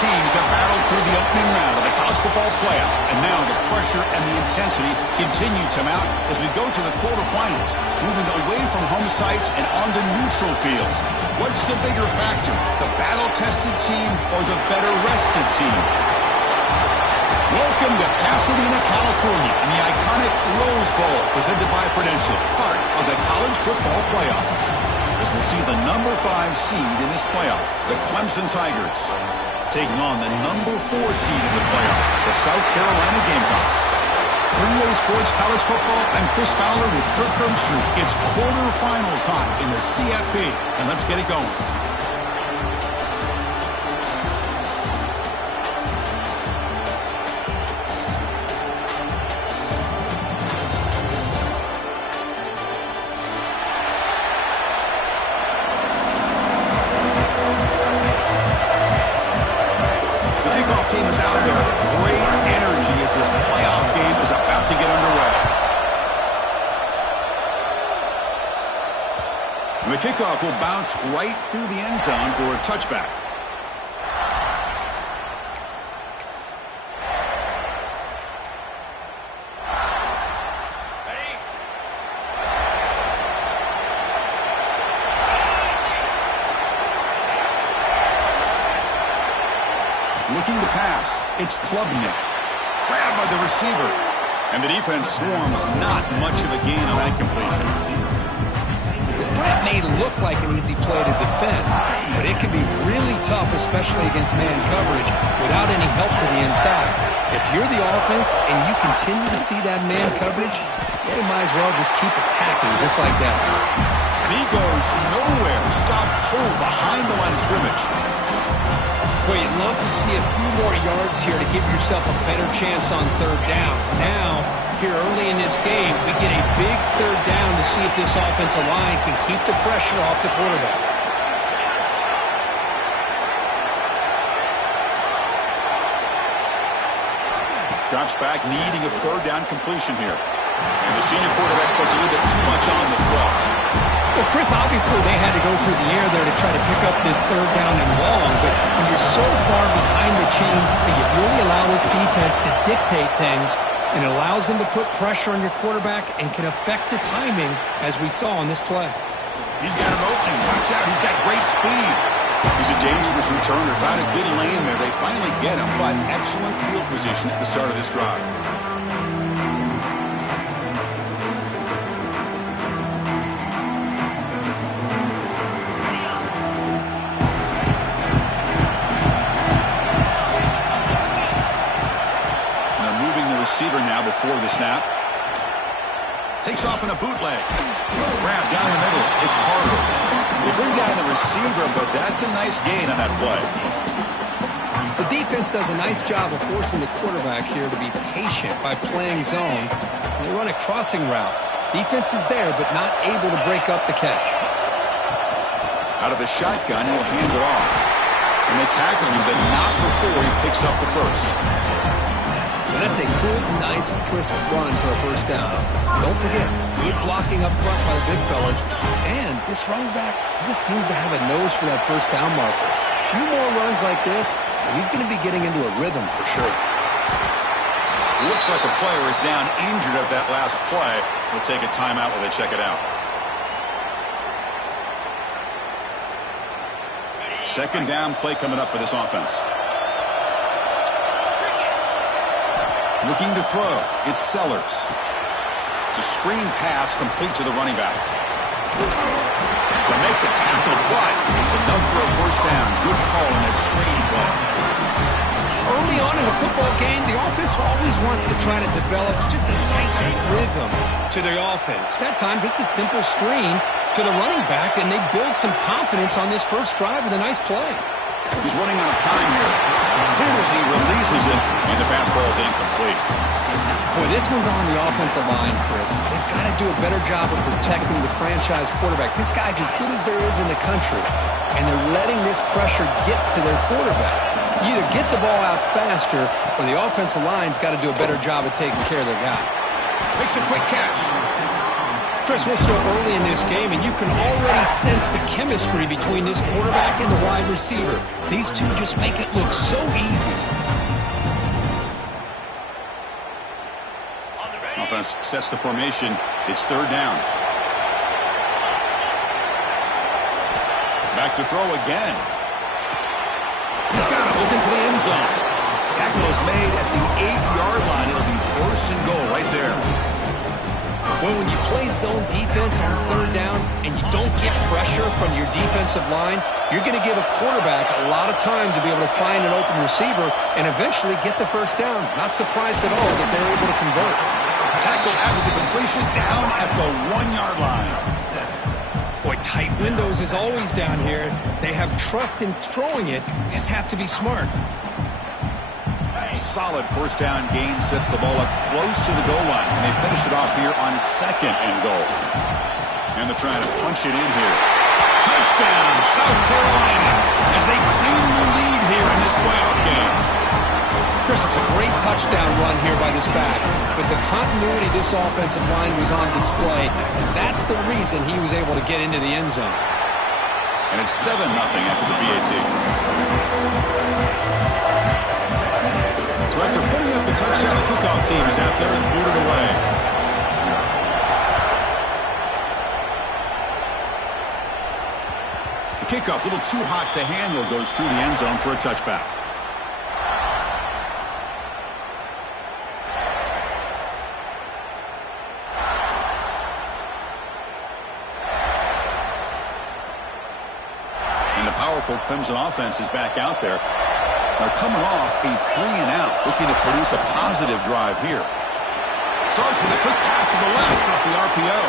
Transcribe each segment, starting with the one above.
teams have battled through the opening round of the college football playoff, and now the pressure and the intensity continue to mount as we go to the quarterfinals, moving away from home sites and onto neutral fields. What's the bigger factor, the battle-tested team or the better-rested team? Welcome to Pasadena, California, in the iconic Rose Bowl, presented by Prudential, part of the college football playoff. As we see the number 5 seed in this playoff, the Clemson Tigers, taking on the number 4 seed in the playoff, the South Carolina Gamecocks. For EA Sports College Football, I'm Chris Fowler with Kirk Herbstreit. It's quarterfinal time in the CFP, and let's get it going. The kickoff will bounce right through the end zone for a touchback. Looking to pass, it's Klubnik. Grabbed by the receiver. And the defense swarms not much of a gain on that completion. The slant may look like an easy play to defend, but it can be really tough, especially against man coverage, without any help to the inside. If you're the offense and you continue to see that man coverage, you might as well just keep attacking just like that. And he goes nowhere. Stop cold behind the line of scrimmage. Well, you'd love to see a few more yards here to give yourself a better chance on third down. Now, here early in this game, we get a big third down to see if this offensive line can keep the pressure off the quarterback. Drops back, needing a third down completion here. And the senior quarterback puts a little bit too much on the throw. Well, Chris, obviously they had to go through the air there to try to pick up this third down and long, but when you're so far behind the chains, you really allow this defense to dictate things, and it allows them to put pressure on your quarterback and can affect the timing, as we saw on this play. He's got an opening. Watch out. He's got great speed. He's a dangerous returner. Found a good lane there. They finally get him, but excellent field position at the start of this drive. Receiver now before the snap. Takes off in a bootleg. Grab down the middle. It's Carter. They bring down the receiver, but that's a nice gain on that play. The defense does a nice job of forcing the quarterback here to be patient by playing zone. They run a crossing route. Defense is there, but not able to break up the catch. Out of the shotgun, he'll hand it off. And they tackle him, but not before he picks up the first. And that's a good, nice, crisp run for a first down. Don't forget, good blocking up front by the big fellas. And this running back, he just seems to have a nose for that first down marker. A few more runs like this, and he's going to be getting into a rhythm for sure. Looks like the player is down injured at that last play. We'll take a timeout while they check it out. Second down play coming up for this offense. Looking to throw. It's Sellers. It's a screen pass complete to the running back. To make the tackle, but it's enough for a first down. Good call on that screen play. Early on in the football game, the offense always wants to try to develop just a nice rhythm to their offense. That time, just a simple screen to the running back, and they build some confidence on this first drive with a nice play. He's running out of time here. Hit as he releases it, and the pass ball is incomplete. Boy, this one's on the offensive line, Chris. They've got to do a better job of protecting the franchise quarterback. This guy's as good as there is in the country, and they're letting this pressure get to their quarterback. You either get the ball out faster, or the offensive line's got to do a better job of taking care of their guy. Makes a quick catch. Chris, we're still early in this game, and you can already sense the chemistry between this quarterback and the wide receiver. These two just make it look so easy. Offense sets the formation. It's third down. Back to throw again. He's got it, looking for the end zone. Tackle is made at the 8-yard line. It'll be first and goal right there. Well, when you play zone defense on third down and you don't get pressure from your defensive line, you're going to give a quarterback a lot of time to be able to find an open receiver and eventually get the first down. Not surprised at all that they're able to convert. Tackle after the completion down at the 1-yard line. Boy, tight windows is always down here. They have trust in throwing it. You just have to be smart. Solid first down gain sets the ball up close to the goal line, and they finish it off here on second and goal. And they're trying to punch it in here. Touchdown, South Carolina, as they claim the lead here in this playoff game. Chris, it's a great touchdown run here by this back, but the continuity of this offensive line was on display, and that's the reason he was able to get into the end zone. And it's 7-0 after the PAT. So after putting up the touchdown, the kickoff team is out there and booted away. The kickoff, a little too hot to handle, goes through the end zone for a touchback. And the powerful Clemson offense is back out there. They're coming off a 3-and-out, looking to produce a positive drive here. Starts with a quick pass to the left off the RPO.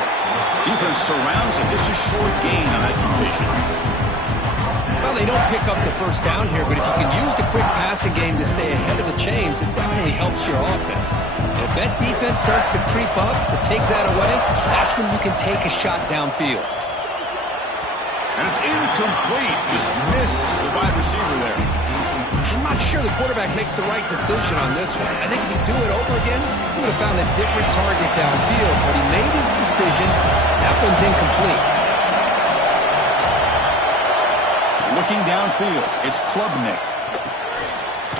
Defense surrounds him. Just a short gain on that completion. Well, they don't pick up the first down here, but if you can use the quick passing game to stay ahead of the chains, it definitely helps your offense. And if that defense starts to creep up, to take that away, that's when you can take a shot downfield. And it's incomplete. Just missed the wide receiver there. I'm not sure the quarterback makes the right decision on this one. I think if he'd do it over again, he would have found a different target downfield. But he made his decision. That one's incomplete. Looking downfield, it's Klubnik.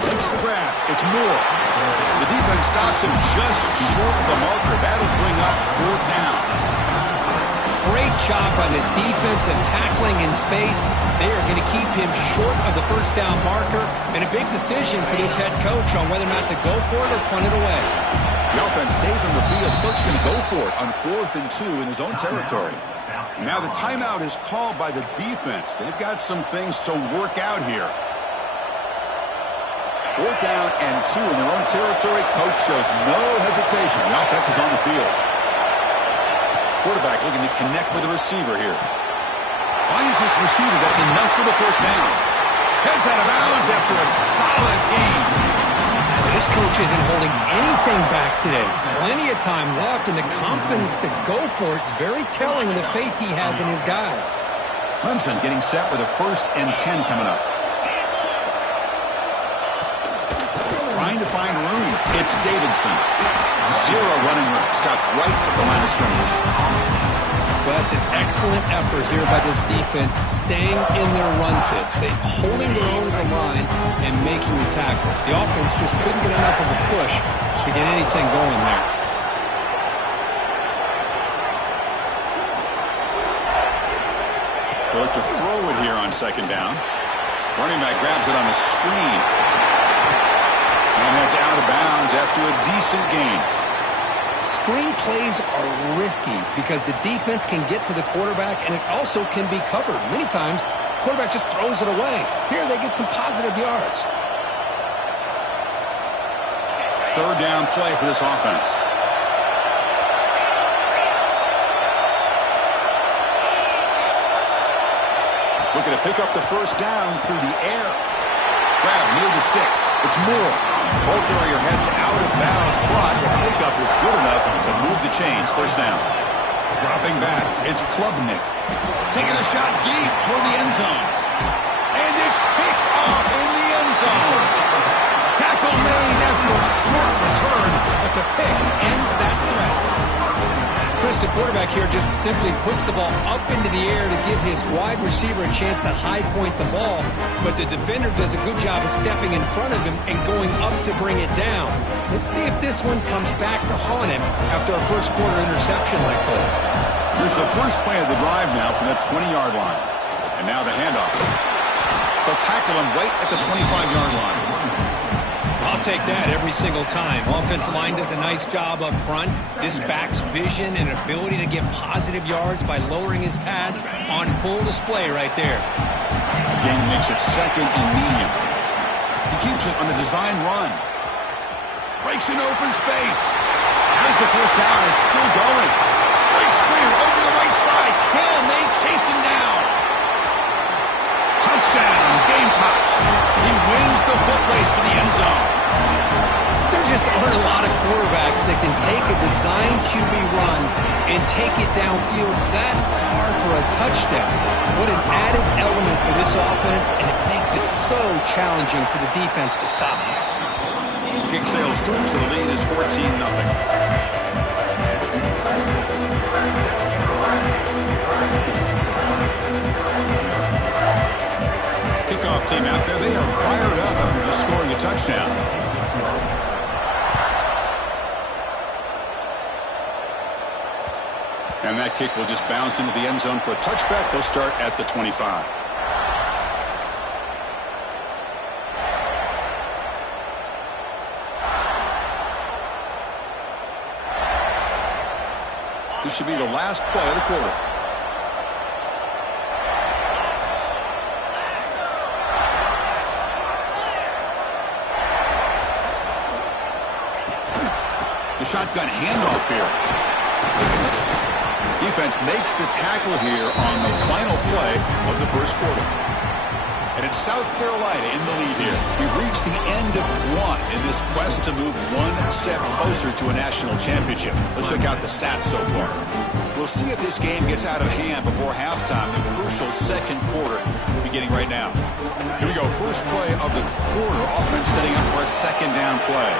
Takes the grab. It's Moore. The defense stops him just short of the marker. That'll bring up fourth down. Great job by this defensive tackling in space. They are going to keep him short of the first down marker, and a big decision for this head coach on whether or not to go for it or punt it away. The offense stays on the field. The coach is going to go for it on 4th and 2 in his own territory. Now the timeout is called by the defense. They've got some things to work out here. 4th down and 2 in their own territory. Coach shows no hesitation. The offense is on the field. Quarterback looking to connect with the receiver here. Finds this receiver. That's enough for the first down. Heads out of bounds after a solid game. This coach isn't holding anything back today. Plenty of time left, and the confidence to go for it is very telling of the faith he has in his guys. Clemson getting set with a 1st and 10 coming up. Trying to find room. It's Davidson. Zero running room. Stopped right at the line of scrimmage. Well, that's an excellent effort here by this defense, staying in their run fits. They're holding their own at the line and making the tackle. The offense just couldn't get enough of a push to get anything going there. They look to throw it here on 2nd down. Running back grabs it on a screen. And that's out of bounds after a decent gain. Screen plays are risky because the defense can get to the quarterback, and it also can be covered. Many times, the quarterback just throws it away. Here, they get some positive yards. 3rd down play for this offense. Looking to pick up the first down through the air. Grab near the sticks. It's Moore. Ball carrier heads out of bounds, but the pickup is good enough to move the chains. First down. Dropping back. It's Klubnik. Taking a shot deep toward the end zone. And it's picked off in the end zone. Tackle made after a short return, but the pick ends that threat. Chris, the quarterback quarterback here just simply puts the ball up into the air to give his wide receiver a chance to high point the ball, but the defender does a good job of stepping in front of him and going up to bring it down. Let's see if this one comes back to haunt him after a first quarter interception like this. Here's the first play of the drive now from the 20-yard line. And now the handoff. They'll tackle him right at the 25-yard line. I'll take that every single time. Offensive line does a nice job up front. This back's vision and ability to get positive yards by lowering his pads on full display right there. Again, makes it second and medium. He keeps it on the design run. Breaks an open space. As the first down is still going. Breaks free over the right side. Can they chase him down? Touchdown, Gamecocks. He wins the foot race to the end zone. There just aren't a lot of quarterbacks that can take a design QB run and take it downfield that far for a touchdown. What an added element for this offense, and it makes it so challenging for the defense to stop. Kick sails through, so the lead is 14-0. Kickoff team out there, they are fired up after just scoring a touchdown. And that kick will just bounce into the end zone for a touchback. They'll start at the 25. This should be the last play of the quarter. The shotgun handoff here. Defense makes the tackle here on the final play of the first quarter. And it's South Carolina in the lead here. We've reached the end of one in this quest to move one step closer to a national championship. Let's check out the stats so far. We'll see if this game gets out of hand before halftime, the crucial second quarter beginning right now. Here we go, first play of the quarter. Offense setting up for a second down play.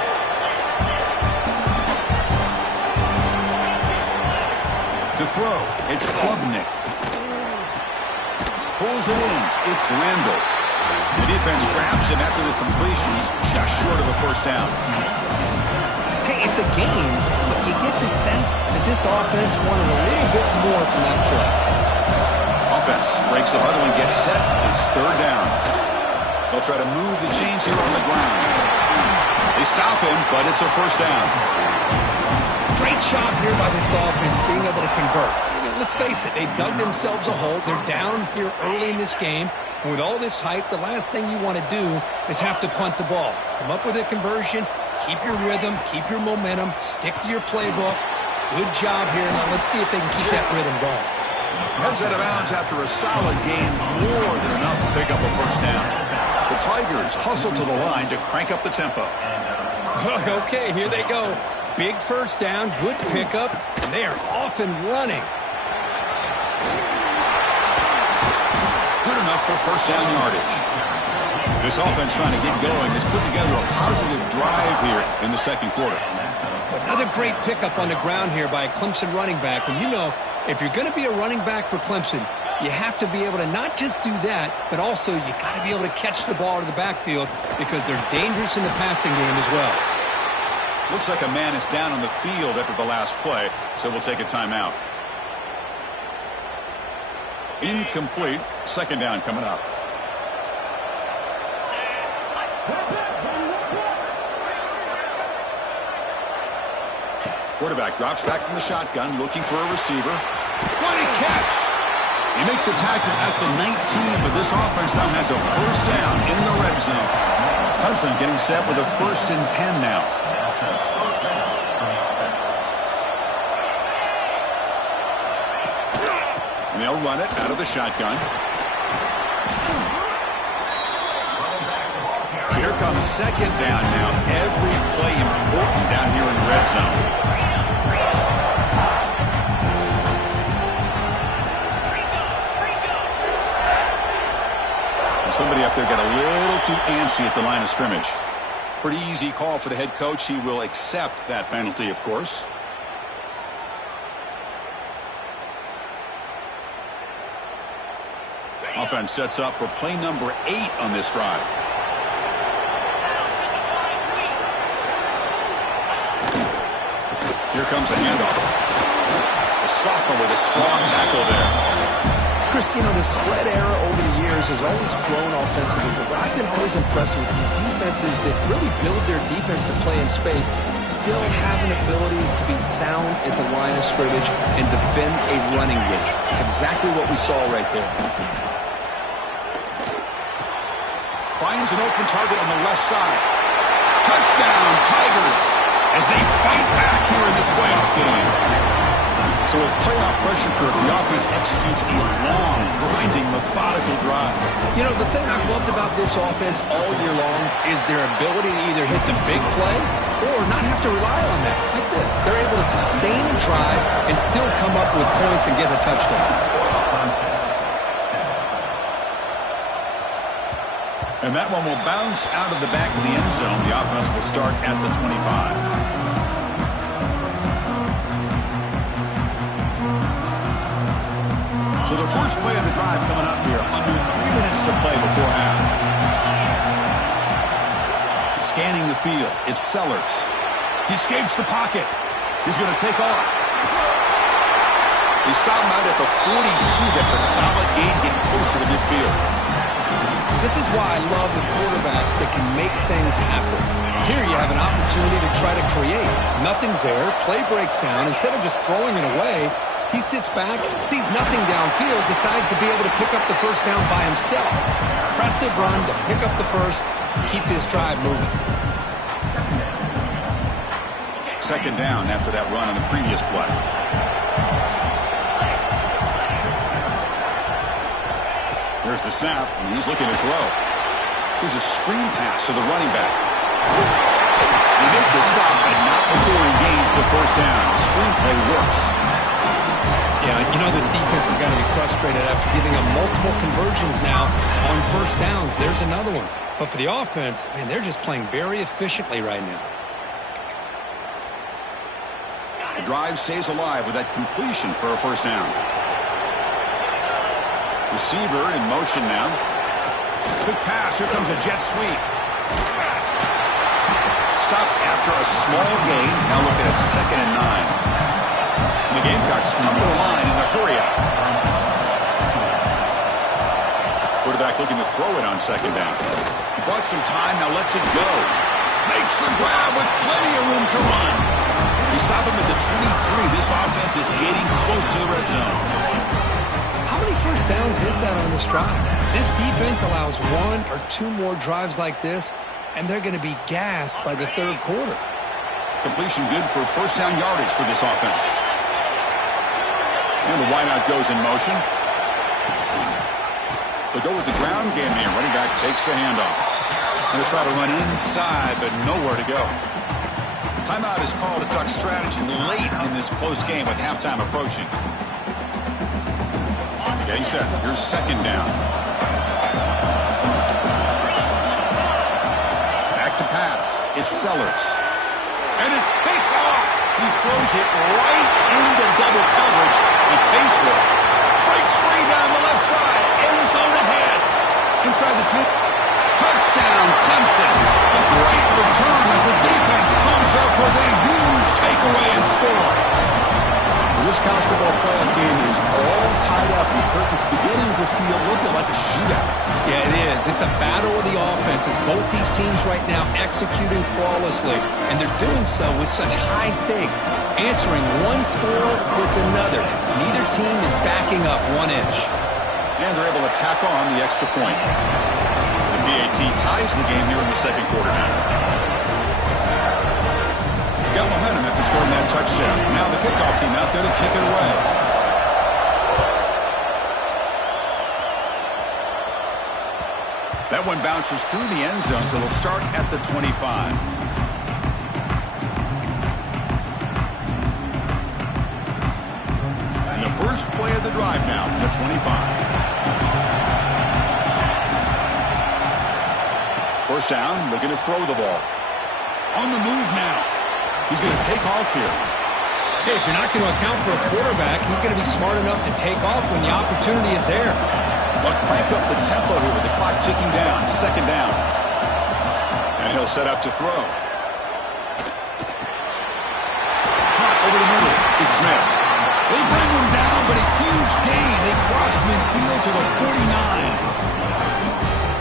To throw, it's Klubnik. Pulls it in, it's Randall. The defense grabs him after the completion. He's just short of a first down. Hey, it's a game, but you get the sense that this offense wanted a little bit more from that play. Offense breaks the huddle and gets set. It's third down. They'll try to move the chains here on the ground. They stop him, but it's a first down. Great job here by this offense being able to convert. Let's face it, they've dug themselves a hole. They're down here early in this game. And with all this hype, the last thing you want to do is have to punt the ball. Come up with a conversion, keep your rhythm, keep your momentum, stick to your playbook. Good job here. Now let's see if they can keep that rhythm going. Heads out of bounds after a solid game, more than enough to pick up a first down. The Tigers hustle to the line to crank up the tempo. Okay, here they go. Big first down, good pickup, and they are off and running. Good enough for first down yardage. This offense trying to get going has put together a positive drive here in the second quarter. Another great pickup on the ground here by a Clemson running back. And you know, if you're going to be a running back for Clemson, you have to be able to not just do that, but also you got to be able to catch the ball to the backfield because they're dangerous in the passing game as well. Looks like a man is down on the field after the last play, so we'll take a timeout. Incomplete. Second down coming up. Quarterback drops back from the shotgun, looking for a receiver. What a catch! They make the tackle at the 19, but this offense now has a first down in the red zone. Clemson getting set with a 1st and 10 now. And they'll run it out of the shotgun. So here comes second down now. Every play important down here in the red zone. Somebody up there got a little too antsy at the line of scrimmage. Pretty easy call for the head coach. He will accept that penalty, of course. offense sets up for play number 8 on this drive. Here comes a handoff. The sophomore with a strong tackle there. Chris, you know, the spread era over the years has always grown offensively, but I've been always impressed with defenses that really build their defense to play in space, still have an ability to be sound at the line of scrimmage and defend a running game. It's exactly what we saw right there. Finds an open target on the left side. Touchdown, Tigers, as they fight back here in this playoff game. So with playoff pressure curve, the offense executes a long, grinding, methodical drive. You know, the thing I've loved about this offense all year long is their ability to either hit the big play or not have to rely on that. Like this, they're able to sustain a drive and still come up with points and get a touchdown. And that one will bounce out of the back of the end zone. The offense will start at the 25. So the first play of the drive coming up here. Under 3 minutes to play before half. Scanning the field. It's Sellers. He escapes the pocket. He's going to take off. He stopped him out at the 42. That's a solid gain, getting closer to midfield. This is why I love the quarterbacks that can make things happen. Here you have an opportunity to try to create. Nothing's there. Play breaks down. Instead of just throwing it away, he sits back, sees nothing downfield, decides to be able to pick up the first down by himself. Impressive run to pick up the first, keep this drive moving. Second down after that run on the previous play. There's the snap, and he's looking to throw. Here's a screen pass to the running back. He made the stop, but not before he gains the first down. The screenplay works. Yeah, you know this defense is going to be frustrated after giving up multiple conversions now on first downs. There's another one. But for the offense, man, they're just playing very efficiently right now. The drive stays alive with that completion for a first down. Receiver in motion now. Quick pass. Here comes a jet sweep. Stop after a small gain. Now looking at 2nd and 9. The Gamecocks come to the line in the hurry up. Quarterback looking to throw it on second down. He bought some time, now lets it go. Makes the grab with plenty of room to run. He saw them at the 23. This offense is getting close to the red zone. How many first downs is that on this drive? This defense allows 1 or 2 more drives like this, and they're going to be gassed by the third quarter. Completion good for first down yardage for this offense. And the wideout goes in motion. They'll go with the ground game here. Running back takes the handoff. Going to try to run inside, but nowhere to go. Timeout is called to talk strategy late in this close game with halftime approaching. Getting set. Here's second down. Back to pass. It's Sellers. And it's picked off. He throws it right into double coverage and pays for it. Breaks free down the left side. End zone ahead. Inside the 10. Touchdown, Clemson. A great return as the defense comes up with a huge takeaway and score. This college football playoff game is all tied up, and Curtin's beginning to feel a little bit like a shootout. Yeah, it is. It's a battle of the offenses. Both these teams right now executing flawlessly, and they're doing so with such high stakes, answering one score with another. Neither team is backing up 1 inch. And they're able to tack on the extra point. The PAT ties the game here in the second quarter now. Got momentum after scoring that touchdown. Now the kickoff team out there to kick it away. That one bounces through the end zone, so they'll start at the 25. And the first play of the drive now from the 25. First down, looking to throw the ball. On the move now. He's going to take off here. Hey, if you're not going to account for a quarterback, he's going to be smart enough to take off when the opportunity is there. But crank up the tempo here with the clock ticking down. Second down. And he'll set up to throw. Hot over the middle. It's Smith. They bring him down, but a huge gain. They cross midfield to the 49.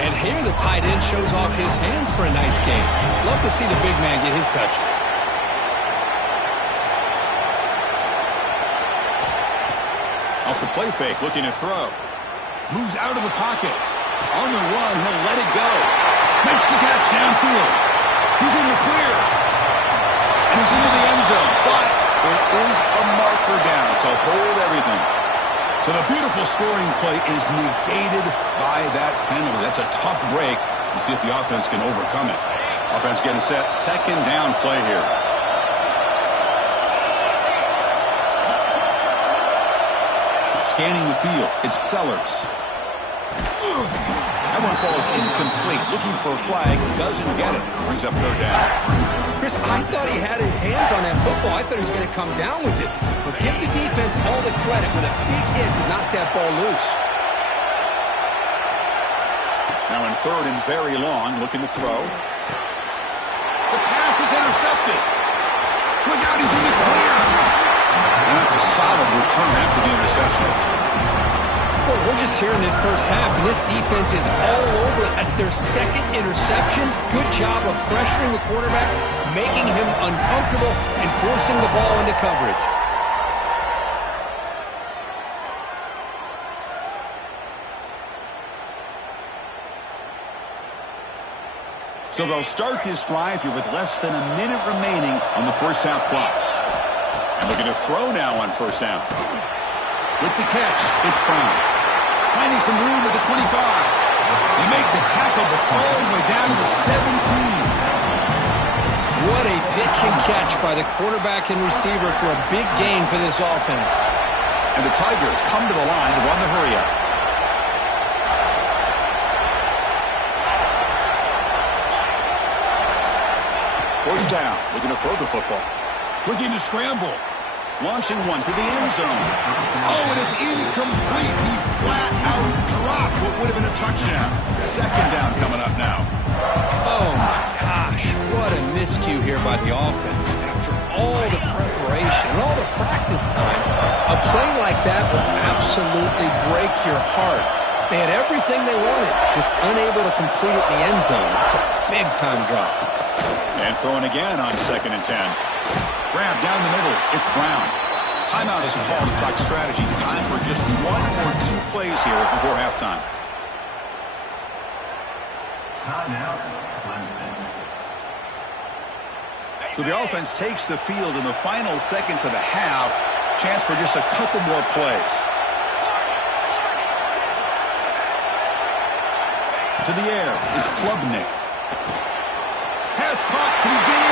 And here the tight end shows off his hands for a nice game. Love to see the big man get his touches. Off the play fake, looking to throw. Moves out of the pocket. On the run, he'll let it go. Makes the catch downfield. He's in the clear. And he's into the end zone. But there is a marker down, so hold everything. So the beautiful scoring play is negated by that penalty. That's a tough break. We'll see if the offense can overcome it. Offense getting set. Second down play here. Scanning the field. It's Sellers. That one falls incomplete. Looking for a flag. Doesn't get it. Brings up third down. Chris, I thought he had his hands on that football. I thought he was going to come down with it. But give the defense all the credit with a big hit to knock that ball loose. Now in third and very long. Looking to throw. The pass is intercepted. Look out, he's in the clear. And that's a solid return after the interception. Well, we're just here in this first half, and this defense is all over it. That's their second interception. Good job of pressuring the quarterback, making him uncomfortable, and forcing the ball into coverage. So they'll start this drive here with less than a minute remaining on the first half clock. And looking to throw now on first down. With the catch, it's Brown. Finding some room at the 25. They make the tackle, but all the way down to the 17. What a pitch and catch by the quarterback and receiver for a big gain for this offense. And the Tigers come to the line to run the hurry-up. First down, looking to throw the football. Looking to scramble. Launching one to the end zone. Oh, and it's incomplete. He flat out dropped what would have been a touchdown. Second down coming up now. Oh, my gosh. What a miscue here by the offense. After all the preparation and all the practice time, a play like that will absolutely break your heart. They had everything they wanted, just unable to complete it in the end zone. It's a big-time drop. And throwing again on 2nd and 10. Grab down the middle. It's Brown. Timeout is called to talk strategy. Time for just one or two plays here before halftime. Timeout, Clemson. So the offense takes the field in the final seconds of the half. Chance for just a couple more plays. To the air. It's Klubnik. Pass caught. Can he get in?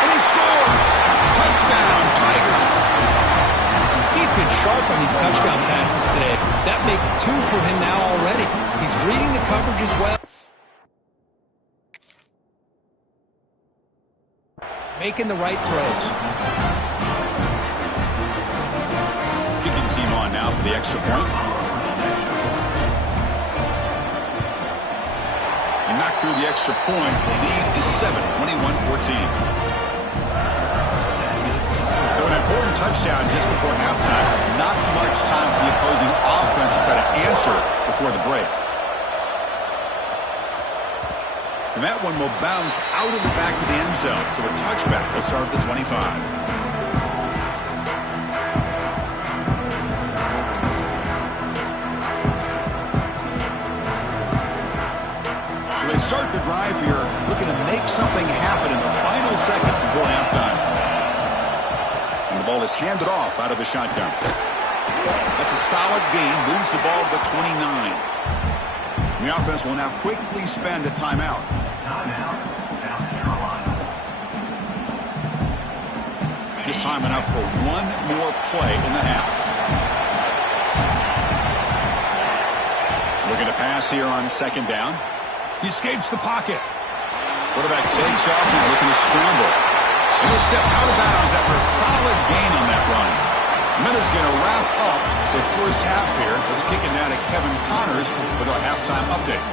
And he scores! Touchdown, Tigers! He's been sharp on these touchdown passes today. That makes 2 for him now already. He's reading the coverage as well. Making the right throws. Kicking team on now for the extra point. And knocked through the extra point. The lead is 7, 21-14. So an important touchdown just before halftime. Not much time for the opposing offense to try to answer before the break. And that one will bounce out of the back of the end zone. So a touchback will start at the 25. So they start the drive here, looking to make something happen in the final seconds before halftime. And the ball is handed off out of the shotgun. That's a solid gain. Moves the ball to the 29. And the offense will now quickly spend a timeout. Timeout, South Carolina. Just time enough for one more play in the half. Looking to pass here on 2nd down. He escapes the pocket. Quarterback takes off and looking to scramble. And he'll step out of bounds after a solid gain on that run. Minute's going to wrap up the first half here. Let's kick it down to Kevin Connors with our halftime update.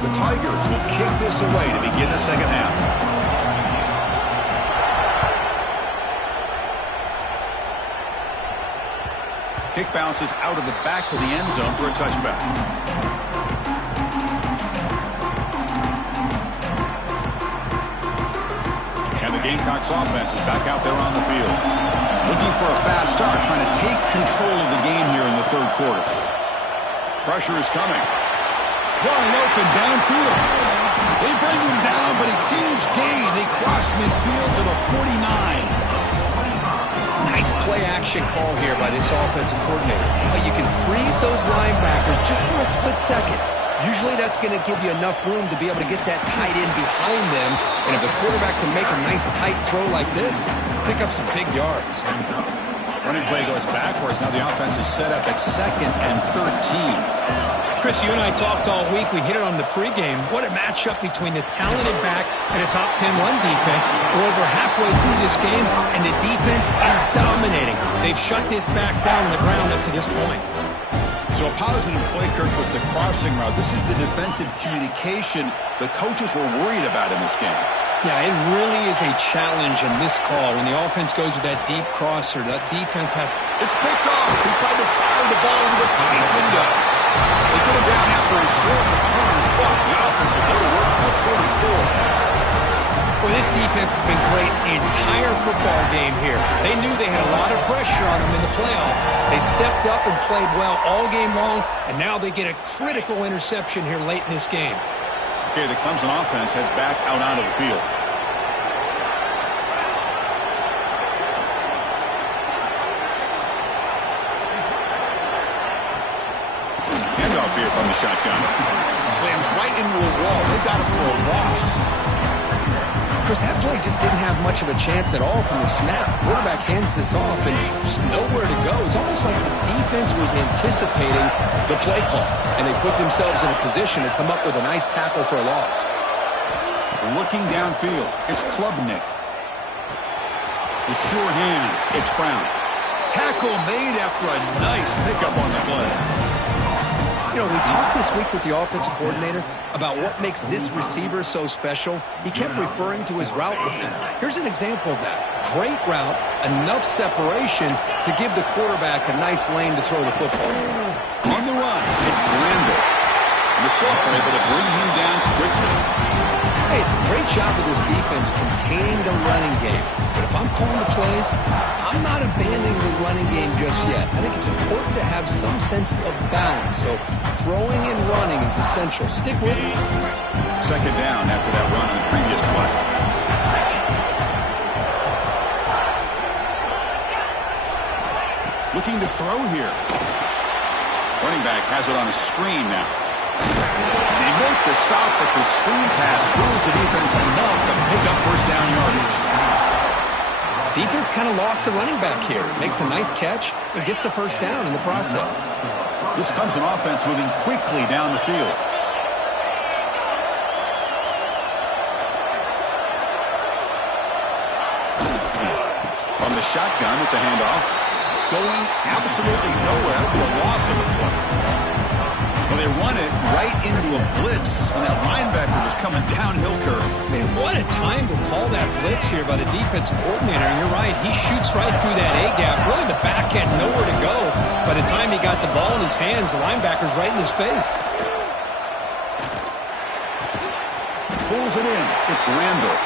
The Tigers will kick this away to begin the second half. Kick bounces out of the back of the end zone for a touchback. And the Gamecocks offense is back out there on the field. Looking for a fast start, trying to take control of the game here in the third quarter. Pressure is coming. Wide open downfield. They bring him down, but a huge gain. They cross midfield to the 49. Nice play-action call here by this offensive coordinator. Now you can freeze those linebackers just for a split second. Usually that's going to give you enough room to be able to get that tight end behind them. And if the quarterback can make a nice tight throw like this, pick up some big yards. Running play goes backwards. Now the offense is set up at 2nd and 13. Chris, you and I talked all week. We hit it on the pregame. What a matchup between this talented back and a top 10 run defense. We're over halfway through this game, and the defense is dominating. They've shut this back down on the ground up to this point. So a positive play, Kirk, with the crossing route. This is the defensive communication the coaches were worried about in this game. Yeah, it really is a challenge in this call. When the offense goes with that deep crosser, that defense has... It's picked off. He tried to fire the ball into a tight window. They get him down after a short return, but the offense will go to work at 44. Well, this defense has been great the entire football game here. They knew they had a lot of pressure on them in the playoff. They stepped up and played well all game long, and now they get a critical interception here late in this game. Okay, the Clemson offense heads back out onto the field. Handoff here from the shotgun. Slams right into a wall. They got him for a loss. Chris, that play just didn't have much of a chance at all from the snap. Quarterback hands this off and just nowhere to go. It's almost like the defense was anticipating the play call, and they put themselves in a position to come up with a nice tackle for a loss. Looking downfield, it's Klubnik. The sure hands, it's Brown. Tackle made after a nice pickup on the play. You know, we talked this week with the offensive coordinator about what makes this receiver so special. He kept referring to his route with him. Here's an example of that. Great route, enough separation to give the quarterback a nice lane to throw the football. On the run, it's Randall. The sophomore able to bring him down quickly. Hey, it's a great job of this defense containing the running game. But if I'm calling the plays, I'm not abandoning the running game just yet. I think it's important to have some sense of balance. So throwing and running is essential. Stick with it. Second down after that run on the previous play. Looking to throw here. Running back has it on a screen now. They make the stop, but the screen pass fools the defense enough to pick up first down yardage. Defense kind of lost a running back here. Makes a nice catch and gets the first down in the process. This Clemson offense moving quickly down the field. From the shotgun, it's a handoff. Going absolutely nowhere. It'll be a loss of a play. Well, they run it right into a blitz, and that linebacker was coming downhill curve. Man, what a time to call that blitz here by the defensive coordinator. And you're right, he shoots right through that A-gap. Really, the back had nowhere to go. By the time he got the ball in his hands, the linebacker's right in his face. Pulls it in. It's Randall.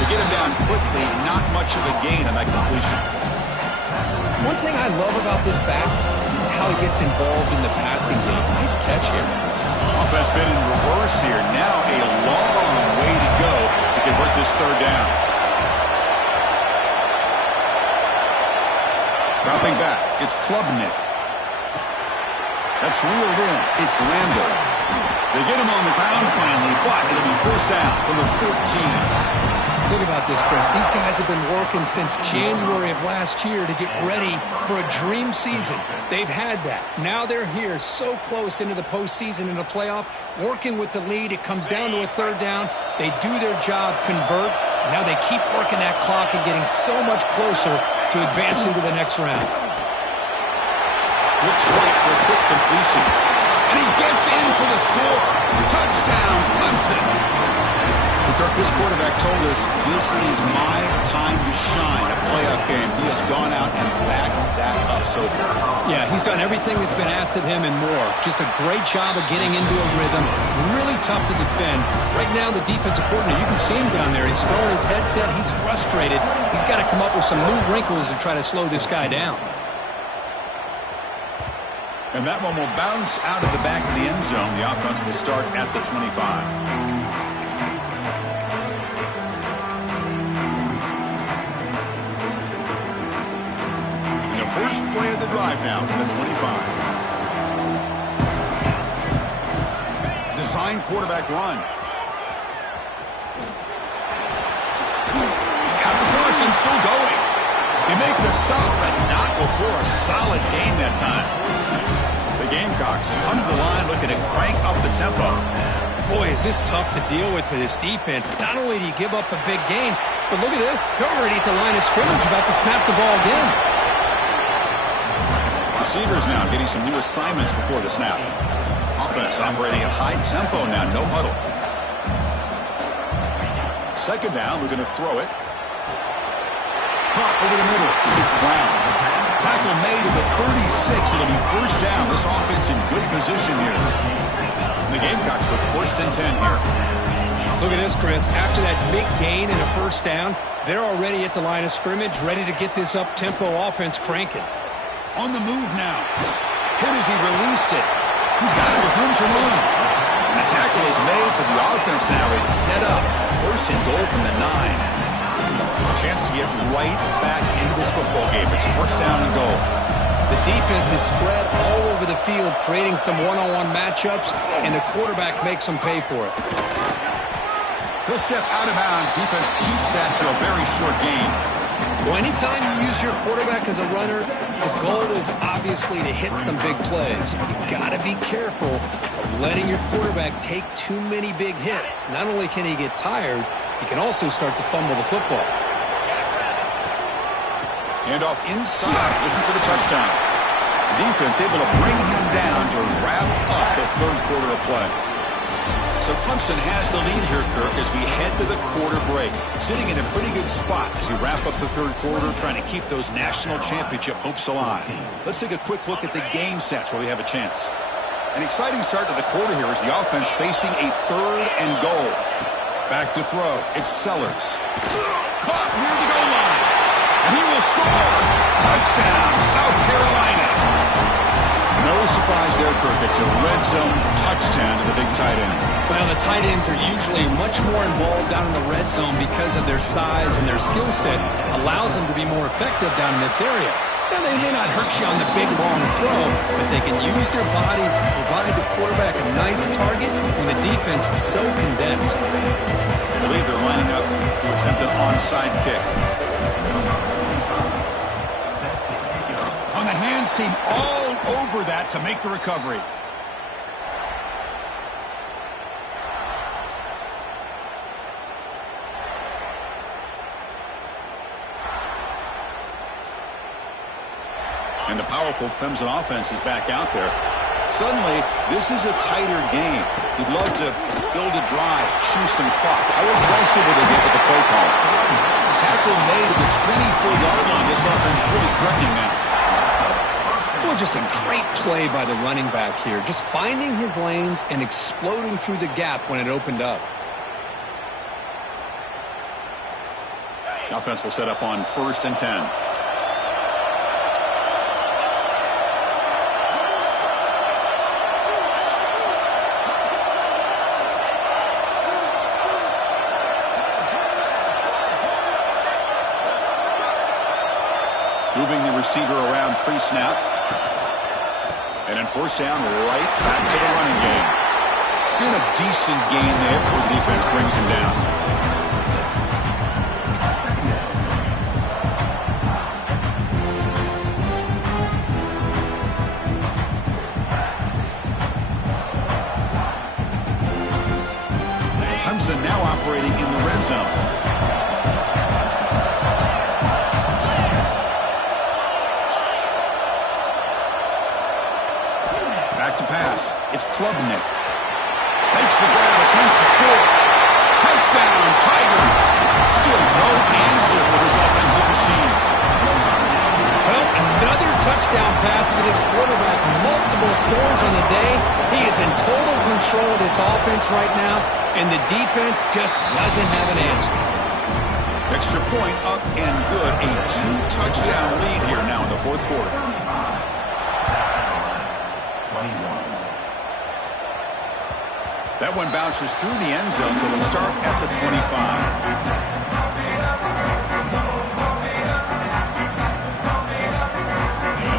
They get him down quickly. Not much of a gain on that completion. One thing I love about this back is how he gets involved in the passing game. Nice catch here. Offense been in reverse here. Now a long way to go to convert this third down. Dropping back, it's Klubnik. That's reeled in. It's Randall. They get him on the ground finally, but it'll be first down from the 14. Think about this, Chris. These guys have been working since January of last year to get ready for a dream season. They've had that. Now they're here so close into the postseason and the playoff, working with the lead. It comes down to a third down. They do their job, convert, Now they keep working that clock and getting so much closer to advancing to the next round. Looks right for a quick completion. And he gets in for the score. Touchdown, Clemson. Kirk, this quarterback told us this is my time to shine, a playoff game. He has gone out and backed that up so far. Yeah, he's done everything that's been asked of him and more. Just a great job of getting into a rhythm. Really tough to defend. Right now, the defensive coordinator, you can see him down there. He's throwing his headset. He's frustrated. He's got to come up with some new wrinkles to try to slow this guy down. And that one will bounce out of the back of the end zone. The offense will start at the 25. First play of the drive now from the 25. Design quarterback run. He's got the first and still going. They make the stop, but not before a solid gain that time. The Gamecocks come to the line looking to crank up the tempo. Boy, is this tough to deal with for this defense. Not only do you give up a big gain, but look at this. They're already at the line of scrimmage about to snap the ball again. Receivers now getting some new assignments before the snap. Offense operating at high tempo now, no huddle. Second down, we're going to throw it. Caught over the middle. It's Brown. Tackle made at the 36. It'll be first down. This offense in good position here. The Gamecocks with first and 10 here. Look at this, Chris. After that big gain and a first down, they're already at the line of scrimmage, ready to get this up-tempo offense cranking. On the move now. Hit as he released it. He's got it with room to run. And the tackle is made, but the offense now is set up. First and goal from the 9. A chance to get right back into this football game. It's first down and goal. The defense is spread all over the field, creating some one-on-one matchups, and the quarterback makes them pay for it. He'll step out of bounds. Defense keeps that to a very short gain. Well, anytime you use your quarterback as a runner, the goal is obviously to hit some big plays. You've got to be careful of letting your quarterback take too many big hits. Not only can he get tired, he can also start to fumble the football. Handoff inside, looking for the touchdown. Defense able to bring him down to wrap up the third quarter of play. So Clemson has the lead here, Kirk, as we head to the quarter break. Sitting in a pretty good spot as we wrap up the third quarter, trying to keep those national championship hopes alive. Let's take a quick look at the game sets where we have a chance. An exciting start to the quarter here as the offense facing a third and goal. Back to throw. It's Sellers. Caught near the goal line. And he will score. Touchdown, South Carolina. No surprise there, Kirk. It's a red zone touchdown to the big tight end. Well, the tight ends are usually much more involved down in the red zone because of their size and their skill set allows them to be more effective down in this area. Now, they may not hurt you on the big, long throw, but they can use their bodies to provide the quarterback a nice target when the defense is so condensed. I believe they're lining up to attempt an onside kick. On the hands team all over that to make the recovery. And the powerful Clemson offense is back out there. Suddenly, this is a tighter game. You'd love to build a drive, choose some clock. How aggressive will they get with the play call? Tackle made at the 24-yard line. This offense really threatening now. Well, just a great play by the running back here. Just finding his lanes and exploding through the gap when it opened up. The offense will set up on first and 10. Moving the receiver around pre-snap. And then first down, right back to the running game. Been a decent gain there before the defense brings him down. Clemson now operating in the red zone. Nick. Makes the grab, attempts to score. Touchdown, Tigers. Still no answer for this offensive machine. Well, another touchdown pass for this quarterback. Multiple scores on the day. He is in total control of this offense right now, and the defense just doesn't have an answer. Extra point up and good. A 2-touchdown lead here now in the fourth quarter. That one bounces through the end zone, so they'll start at the 25.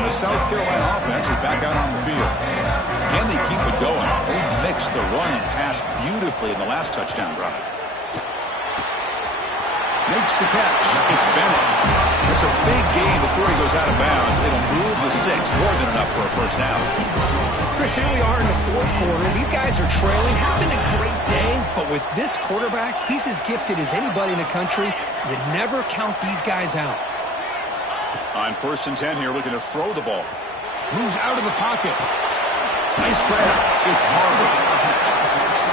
The South Carolina offense is back out on the field. Can they keep it going? They mixed the run and pass beautifully in the last touchdown drive. Makes the catch. It's Bennett. It's a big game before he goes out of bounds. It'll move the sticks more than enough for a first down. Chris, here we are in the fourth quarter. These guys are trailing. Having a great day, but with this quarterback, he's as gifted as anybody in the country. You never count these guys out. On 1st and 10 here, looking to throw the ball. Moves out of the pocket. Nice grab. It's Barber.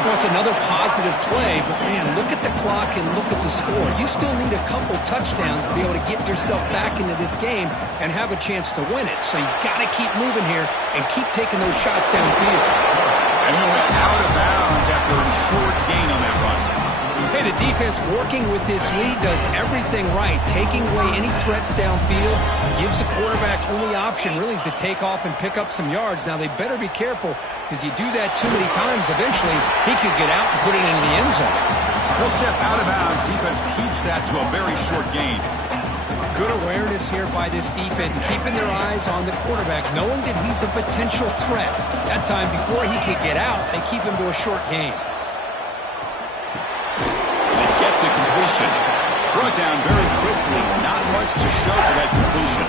Well, it's another positive play, but man, look at the clock and look at the score. You still need a couple touchdowns to be able to get yourself back into this game and have a chance to win it. So you got to keep moving here and keep taking those shots downfield. And he went out of bounds after a short gain on that run. Hey, the defense working with this lead does everything right. Taking away any threats downfield gives the quarterback only option really is to take off and pick up some yards. Now, they better be careful because you do that too many times, eventually he could get out and put it into the end zone. He'll step out of bounds. Defense keeps that to a very short gain. Good awareness here by this defense, keeping their eyes on the quarterback, knowing that he's a potential threat. That time before he could get out, they keep him to a short gain. The completion. Brought down very quickly. Not much to show for that completion.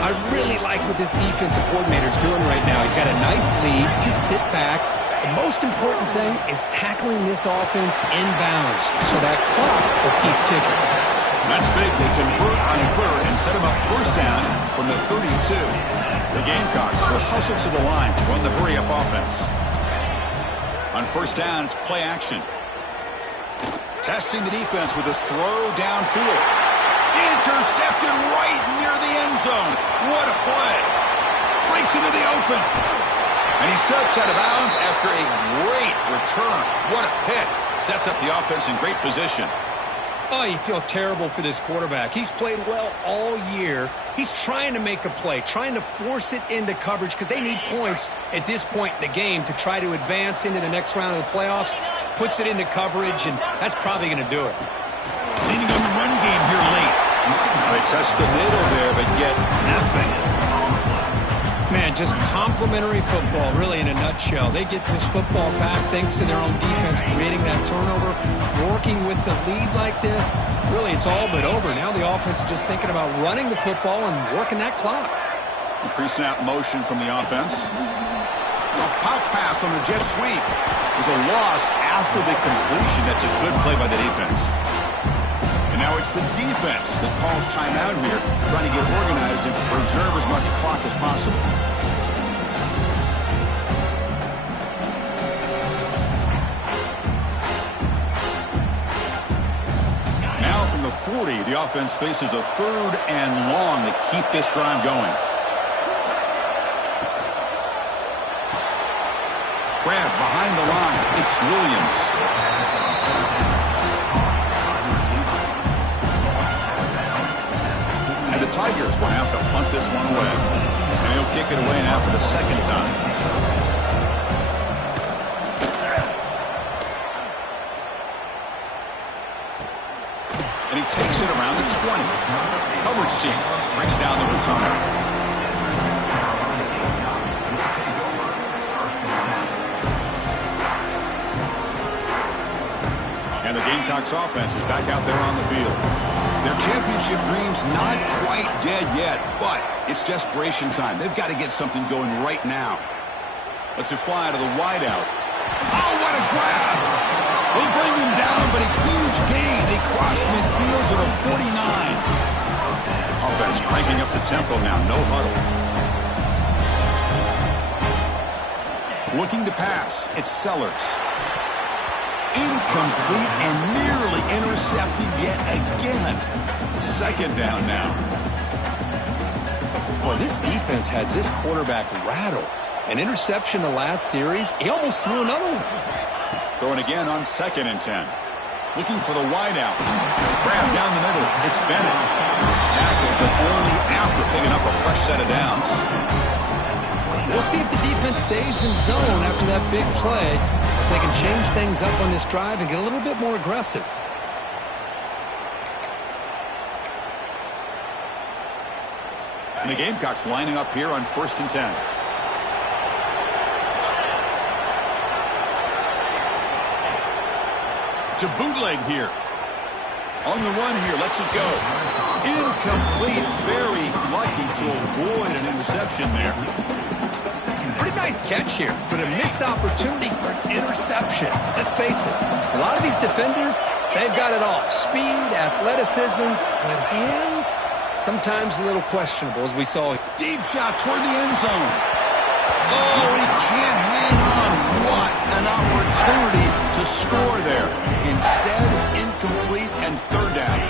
I really like what this defensive coordinator is doing right now. He's got a nice lead. Just sit back. The most important thing is tackling this offense inbounds so that clock will keep ticking. That's big. They convert on 3rd and set him up first down from the 32. The Gamecocks will hustle to the line to run the hurry-up offense. On first down, it's play action. Testing the defense with a throw downfield. Intercepted right near the end zone. What a play. Breaks into the open. And he steps out of bounds after a great return. What a pick. Sets up the offense in great position. Oh, you feel terrible for this quarterback. He's played well all year. He's trying to make a play, trying to force it into coverage because they need points at this point in the game to try to advance into the next round of the playoffs. Puts it into coverage, and that's probably going to do it. Leaning on the run game here late. They test the middle there, but get nothing. Man, just complimentary football, really, in a nutshell. They get this football back thanks to their own defense, creating that turnover, working with the lead like this. Really, it's all but over. Now the offense is just thinking about running the football and working that clock. Pre-snap motion from the offense. A pop pass on the jet sweep. There's a loss after the completion. That's a good play by the defense. And now it's the defense that calls timeout here, trying to get organized and preserve as much clock as possible. Now from the 40, the offense faces a 3rd and long to keep this drive going. Grab behind the line. It's Williams. And the Tigers will have to punt this one away. And he'll kick it away now for the 2nd time. And he takes it around the 20. Coverage team brings down the returner. And the Gamecocks offense is back out there on the field. Their championship dreams not quite dead yet, but it's desperation time. They've got to get something going right now. Lets it fly to the wideout. Oh, what a grab! They bring him down, but a huge gain. They cross midfield to the 49. Offense cranking up the tempo now. No huddle. Looking to pass. It's Sellers. Incomplete and nearly intercepted yet again. Second down now. Well, this defense has this quarterback rattled. An interception the last series. He almost threw another one. Throwing again on 2nd and 10. Looking for the wideout. Grab down the middle. It's Bennett. Tackled, but only after picking up a fresh set of downs. We'll see if the defense stays in zone after that big play. If they can change things up on this drive and get a little bit more aggressive. And the Gamecocks lining up here on 1st and 10. To bootleg here. On the run here, lets it go. Incomplete, very lucky to avoid an interception there. Pretty nice catch here, but a missed opportunity for an interception. Let's face it, a lot of these defenders, they've got it all. Speed, athleticism, but hands, sometimes a little questionable, as we saw. Deep shot toward the end zone. Oh, he can't hang on. What an opportunity to score there. Instead, incomplete and 3rd down.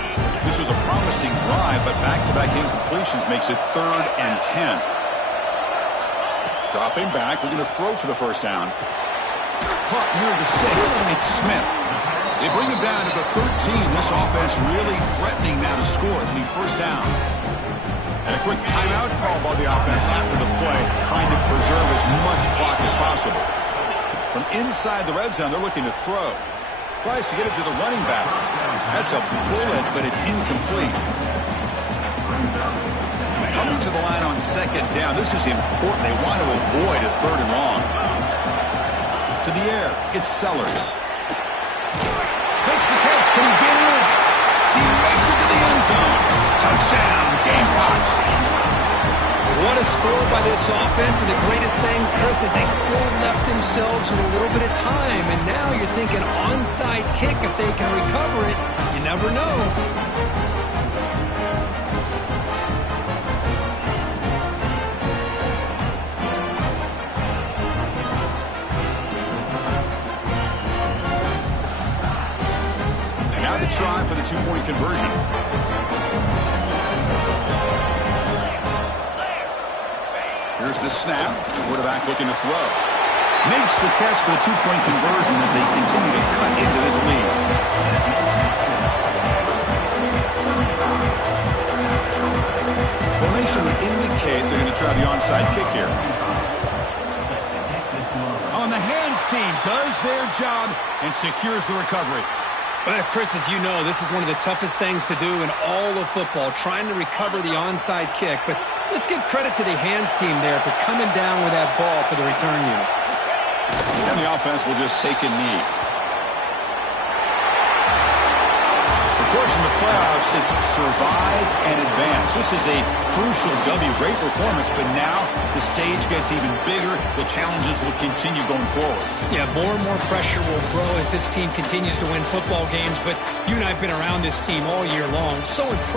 This was a promising drive, but back-to-back incompletions makes it 3rd and 10. Dropping back, looking to throw for the 1st down. Caught near the sticks. It's Smith. They bring him down to the 13. This offense really threatening now to score. It'll be 1st down. And a quick timeout call by the offense after the play, trying to preserve as much clock as possible. From inside the red zone, they're looking to throw. Tries to get it to the running back. That's a bullet, but it's incomplete. Coming to the line on 2nd down. This is important. They want to avoid a 3rd and long. To the air. It's Sellers. Makes the catch. Can he get in? He makes it to the end zone. Touchdown, Gamecocks. What a score by this offense, and the greatest thing, Chris, is they still left themselves with a little bit of time, and now you're thinking onside kick if they can recover it. You never know. And now the try for the 2-point conversion. Here's the snap. Quarterback looking to throw. Makes the catch for the 2-point conversion as they continue to cut into this lead. Formation would indicate they're going to try the onside kick here. On the hands team does their job and secures the recovery. Well, Chris, as you know, this is one of the toughest things to do in all of football, trying to recover the onside kick. But let's give credit to the hands team there for coming down with that ball for the return unit. And the offense will just take a knee. Of course, in the playoffs, it's survive and advance. This is a crucial W. Great performance, but now the stage gets even bigger. The challenges will continue going forward. Yeah, more and more pressure will grow as this team continues to win football games. But you and I have been around this team all year long. So impressed.